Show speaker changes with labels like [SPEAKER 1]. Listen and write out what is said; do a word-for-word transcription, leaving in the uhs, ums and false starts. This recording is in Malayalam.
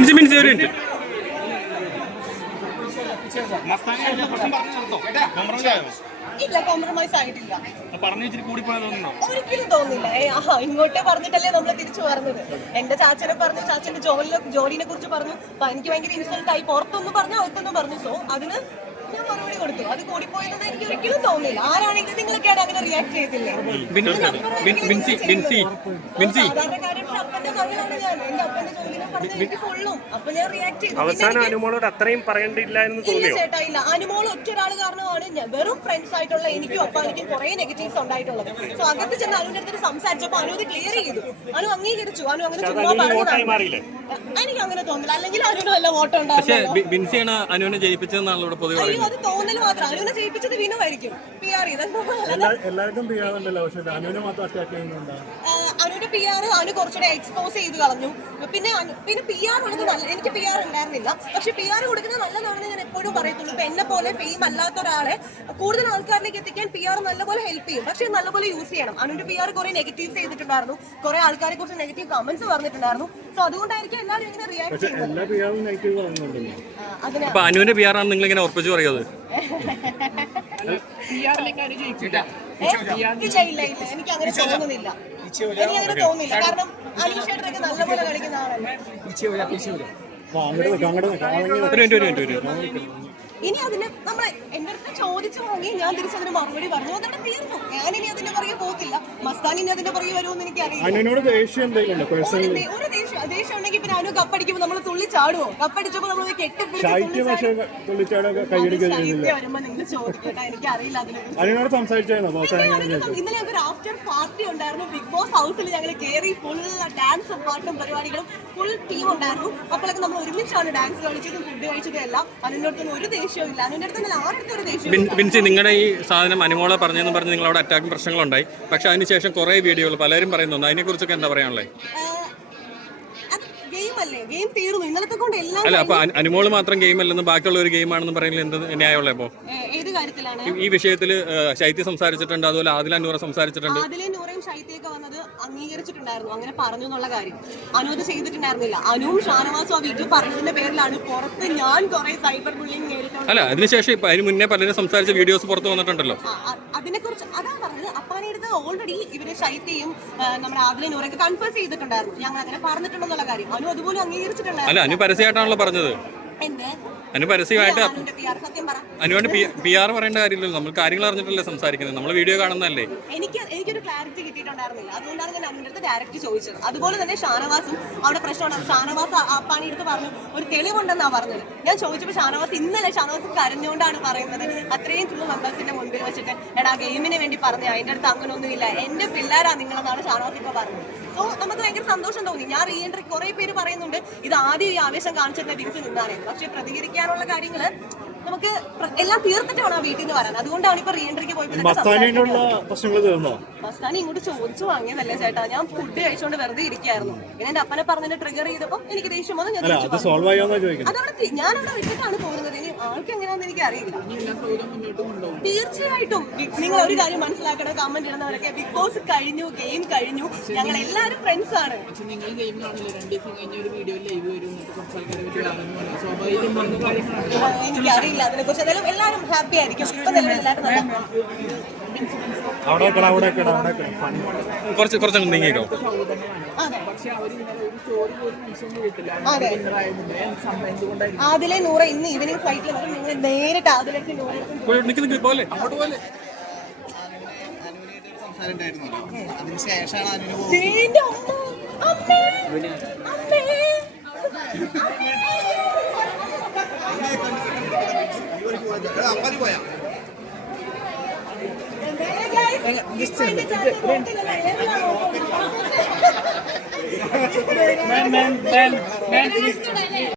[SPEAKER 1] ബിൻസി ബിൻസി ഒരു മിനിറ്റ്.
[SPEAKER 2] ഇല്ല, കോംപ്രമൈസ് ആയിട്ടില്ല. ഒരിക്കലും തോന്നില്ല. ആഹാ, ഇങ്ങോട്ടേ പറഞ്ഞിട്ടല്ലേ നമ്മൾ തിരിച്ചു പറഞ്ഞത്. എന്റെ ചാച്ചനെ പറഞ്ഞു, ചാച്ചന്റെ ജോലിനെ ജോലിനെ കുറിച്ച് പറഞ്ഞു. അപ്പൊ എനിക്ക് ഭയങ്കര ഇൻസൾട്ട് ആയി. പുറത്തൊന്നും പറഞ്ഞു, അകത്തൊന്നും പറഞ്ഞു. സോ അതിന് ഞാൻ മറുപടി കൊടുത്തു. അത് കൂടിപ്പോയെന്ന് എനിക്ക് ഒരിക്കലും തോന്നില്ല. ആരാണെങ്കിലും നിങ്ങളൊക്കെയാണ് അങ്ങനെ റിയാക്ട് ചെയ്തില്ലേ? സാധാരണക്കാരുടെ അപ്പന്റെ മകളാണ് ഞാൻ. എന്റെ അപ്പന്റെ ജോലിനെ പറഞ്ഞ് എനിക്ക് കൊള്ളും. അപ്പൊ ഞാൻ റിയാക്ട് ചെയ്തു.
[SPEAKER 1] അവസാനം അനുമോളോട് അത്രയും പറയേണ്ടില്ല എന്ന്
[SPEAKER 2] ഇല്ല ചേട്ടാ, ഇല്ല. അനുമോൾ ഒറ്റ ഒരാൾ കാരണമാണ് വെറും ഫ്രണ്ട്സ് ആയിട്ടുള്ള എനിക്കും അപ്പാനിക്കും കുറെ നെഗറ്റീവ്സ് ഉണ്ടായിട്ടുള്ളത്. സോ അകത്ത് ചെന്ന് അനുവിന്റെ അടുത്ത് സംസാരിച്ചപ്പോ അനു അത് ക്ലിയർ ചെയ്തു. അനു അംഗീകരിച്ചു. അനു അങ്ങനെ ചുമ്മാ പറഞ്ഞതാണ്. എനിക്ക് അങ്ങനെ തോന്നില്ല. അല്ലെങ്കിൽ അനുവിന് വല്ല വോട്ടം ഉണ്ടായിരുന്നു.
[SPEAKER 1] ബിൻസിയാണ് അനുവിനെ ജയിപ്പിച്ചതെന്നാണല്ലോ ഇവിടെ പൊതുവെ.
[SPEAKER 2] അയ്യോ, അത് തോന്നൽ മാത്രം. അനുവിനെ ജയിപ്പിച്ചത് വിനുവായിരിക്കും. പി ആർ അനുവിന്റെ പി ആർ അനു കുറച്ചുകൂടെ എക്സ്പോസ് ചെയ്ത് കളഞ്ഞു. പിന്നെ പിന്നെ പി ആർ ഉള്ളത് നല്ല. എനിക്ക് പി ആർ ഉണ്ടായിരുന്നില്ല. പക്ഷെ പി ആർ കൊടുക്കുന്നത് നല്ലതാണെന്ന് ഞാൻ എപ്പോഴും പറയത്തുള്ളൂ. ഇപ്പൊ എന്നെ പോലെ ഫെയിം അല്ലാത്ത ഒരാളെ കൂടുതൽ ആൾക്കാരിലേക്ക് എത്തിക്കാൻ പി ആർ നല്ലപോലെ ഹെൽപ്പ് ചെയ്യും. പക്ഷെ നല്ലപോലെ യൂസ് ചെയ്യണം. അനുവിന്റെ പി ആർ കുറെ നെഗറ്റീവ്സ് ചെയ്തിട്ടുണ്ടായിരുന്നു. കുറെ ആൾക്കാരെ കുറിച്ച് നെഗറ്റീവ് കമന്റ്സ് പറഞ്ഞിട്ടുണ്ടായിരുന്നു. സോ അതുകൊണ്ടായിരിക്കും എല്ലാവരും ഇങ്ങനെ റിയാക്ട് ചെയ്യുന്നത്.
[SPEAKER 1] അനുവിന്റെ പി ആർ ആണ് നിങ്ങൾ ഇങ്ങനെ ഉറപ്പിച്ചു പറയുന്നത്?
[SPEAKER 2] ഇല്ല ഇല്ല ഇല്ല, എനിക്ക് അങ്ങനെ തോന്നുന്നില്ല. എനിക്ക് അങ്ങനെ തോന്നുന്നില്ല. കാരണം അനീഷേട്ടനൊക്കെ നല്ലപോലെ കളിക്കുന്ന ആളല്ലേ. ഇനി അതിന് നമ്മൾ എന്റെ അടുത്ത് ചോദിച്ചു വാങ്ങി ഞാൻ തിരിച്ചതിന് മറുപടി പറഞ്ഞു. അതവിടെ തീർന്നു. ഞാനിനി അതിന്റെ പുറകെ പോകില്ല. മസ്താൻ ഇനി അതിന്റെ പുറകെ വരുമെന്ന് എനിക്ക് അറിയില്ല. ഒരു ദേഷ്യം ദേഷ്യം ഉണ്ടെങ്കിൽ പിന്നെ അനു കപ്പടിക്കുമ്പോൾ നമ്മൾ തുള്ളി ചാടുവോ? കപ്പടിച്ചപ്പോ നമ്മൾ കെട്ടിപ്പിടിച്ച് വരുമ്പോ നിങ്ങൾ ചോദിക്കട്ടെ, എനിക്ക് അറിയില്ല അതിനെ. ഇന്നലെ ഞങ്ങൾക്ക് ഒരു ആഫ്റ്റർ പാർട്ടി ഉണ്ടായിരുന്നു. ബിഗ് ബോസ് ഹൗസിൽ ഞങ്ങൾ കയറി ഫുൾ ഡാൻസും പാട്ടും പരിപാടികളും ഫുൾ ടീം ഉണ്ടായിരുന്നു. അപ്പോഴൊക്കെ നമ്മൾ ഒരുമിച്ചാണ് ഡാൻസ് കളിച്ചതും ഫുഡ് കഴിച്ചതും എല്ലാം. അതിനടുത്തൊന്നും ഒരു ദേഷ്യവും ഇല്ല. അതിനടുത്ത് ആരുടെ ഒരു ദേഷ്യം.
[SPEAKER 1] ബിൻസി, നിങ്ങളുടെ ഈ സാധനം അനുമോളെ പറഞ്ഞെന്ന് പറഞ്ഞ് നിങ്ങൾ അവിടെ അറ്റാക്കും പ്രശ്നങ്ങളുണ്ടായി. പക്ഷെ അതിനുശേഷം കുറെ വീഡിയോകൾ പലരും പറയുന്നുണ്ട്. അതിനെ കുറിച്ചൊക്കെ എന്താ പറയാനുള്ളത്? അല്ല, അപ്പൊ അനുമോള് മാത്രം ഗെയിം അല്ലെന്ന് ബാക്കിയുള്ള ഒരു ഗെയിം ആണെന്ന് പറയുന്നത് എന്ത് ന്യായമുള്ള? ഇപ്പോ ഈ വിഷയത്തിൽ ശൈത്യ സംസാരിച്ചിട്ടുണ്ട്, അതുപോലെ ആദില നൂറ സംസാരിച്ചിട്ടുണ്ട്.
[SPEAKER 2] ശൈത്യൊക്കെ വന്നത് അംഗീകരിച്ചിട്ടുണ്ടായിരുന്നു, അങ്ങനെ പറഞ്ഞു എന്നുള്ള കാര്യം. അനു അത് ചെയ്തിട്ടുണ്ടായിരുന്നില്ല. അനുവും ഷാനവാസും ആ വീട്ടിൽ പറഞ്ഞതിന്റെ പേരിലാണ് പുറത്ത് ഞാൻ കുറെ സൈബർ ബുള്ളിങ് നേരിട്ടുണ്ട്.
[SPEAKER 1] അല്ല, അതിനുശേഷം ഇപ്പൊ അതിന് മുന്നേ പലരും സംസാരിച്ച വീഡിയോസ് പുറത്ത് വന്നിട്ടുണ്ടല്ലോ.
[SPEAKER 2] അതിനെ കുറിച്ച് അതാ പറഞ്ഞത്. അപ്പാനെടുത്ത് ഓൾറെഡി ഇവര് ശൈത്യയും നമ്മുടെ ആദില നൂറയൊക്കെ കൺഫേസ് ചെയ്തിട്ടുണ്ടായിരുന്നു. ഞങ്ങൾ അങ്ങനെ പറഞ്ഞിട്ടുണ്ടെന്നുള്ള കാര്യം. അനു അതുപോലെ അംഗീകരിച്ചിട്ടുണ്ടായിരുന്നു.
[SPEAKER 1] അല്ല, അനു പരസ്യമായിട്ടാണല്ലോ പറഞ്ഞത്.
[SPEAKER 2] എന്റെ
[SPEAKER 1] അനു പരസ്യമായിട്ട് അനുവിന്റെ പി ആർ പറയേണ്ട കാര്യമില്ലല്ലോ. നമ്മൾ കാര്യങ്ങൾ അറിഞ്ഞിട്ടല്ലേ സംസാരിക്കുന്നത്. നമ്മൾ വീഡിയോ കാണുന്നതല്ലേ.
[SPEAKER 2] എനിക്ക് എനിക്കൊരു ക്ലാരിറ്റി കിട്ടിയിട്ടുണ്ടായിരുന്നില്ല. അതുകൊണ്ടാണ് ഞാൻ അനുവിന്റെ അടുത്ത് ഡയറക്റ്റ് ചോദിച്ചത്. അതുപോലെ തന്നെ ഷാനവാസും അവിടെ പ്രശ്നമുണ്ടാകും. ഷാനവാസ് അപ്പാണി എടുത്ത് പറഞ്ഞു ഒരു തെളിവുണ്ടെന്നാ പറഞ്ഞത്. ഞാൻ ചോദിച്ചപ്പോൾ ഷാനവാസ് ഇന്നലെ ഷാനവാസ് കരഞ്ഞുകൊണ്ടാണ് പറയുന്നത്. അത്രയും ക്രൂ മെമ്പേഴ്സിന്റെ മുൻപിൽ വെച്ചിട്ട് എടാ ഗെയിമിന് വേണ്ടി പറഞ്ഞു, അതിന്റെ അടുത്ത് അങ്ങനെ ഒന്നുമില്ല, എന്റെ പിള്ളേരാ നിങ്ങളെന്നാണ് ഷാനവാസ് ഇപ്പൊ പറഞ്ഞത്. സോ നമുക്ക് ഭയങ്കര സന്തോഷം തോന്നി. ഞാൻ റീ എൻട്രി കുറെ പേര് പറയുന്നുണ്ട് ഇത് ആദ്യം ഈ ആവേശം കാണിച്ചിട്ട് ബിൻസി നിന്നാണ്. പക്ഷെ പ്രതികരിക്കാനുള്ള കാര്യങ്ങള് നമുക്ക് എല്ലാം തീർത്തിട്ട് വേണം വീട്ടിൽ നിന്ന് വരാൻ. അതുകൊണ്ടാണ് ഇപ്പൊ റീ എൻട്രിക്ക് പോയിട്ട് മസ്താനി ഇങ്ങോട്ട് ചോദിച്ചു വാങ്ങിയതല്ലേ ചേട്ടാ. ഞാൻ ഫുഡ് കഴിച്ചുകൊണ്ട് വെറുതെ ഇരിക്കായിരുന്നു. പിന്നെ എന്റെ അപ്പനെ പറഞ്ഞതിന്റെ ട്രിഗർ ചെയ്തപ്പോ എനിക്ക് ദേഷ്യം വന്നു. ഞാൻ അതവിടെ ഞാനവിടെ വിട്ടിട്ടാണ് പോകുന്നത്. ഇനി ആൾക്ക് എങ്ങനെയാണെന്ന് എനിക്ക് അറിയില്ല. തീർച്ചയായിട്ടും നിങ്ങൾ ഒരു കാര്യം മനസ്സിലാക്കണം, കമന്റ് ഇടുന്നവരൊക്കെ ബിഗ് ബോസ് കഴിഞ്ഞു, ഗെയിം കഴിഞ്ഞു, ഞങ്ങൾ എല്ലാവരും ഫ്രണ്ട്സ് ആണ്. എനിക്കറിയില്ല അതിനെ കുറിച്ച്. എന്തായാലും എല്ലാവരും ഹാപ്പി ആയിരിക്കും. ഇപ്പൊ നിലവിൽ എല്ലാവരും
[SPEAKER 1] കുറച്ച് കുറച്ചങ്ങ് നീങ്ങിക്കോ.
[SPEAKER 2] ആദിലെ നൂറ ഇന്ന് ഈവനിങ് ഫ്ലൈറ്റിൽ വരും. നിങ്ങൾ നേരിട്ട് ആദിലേക്ക്
[SPEAKER 1] പോലെ
[SPEAKER 2] പോയ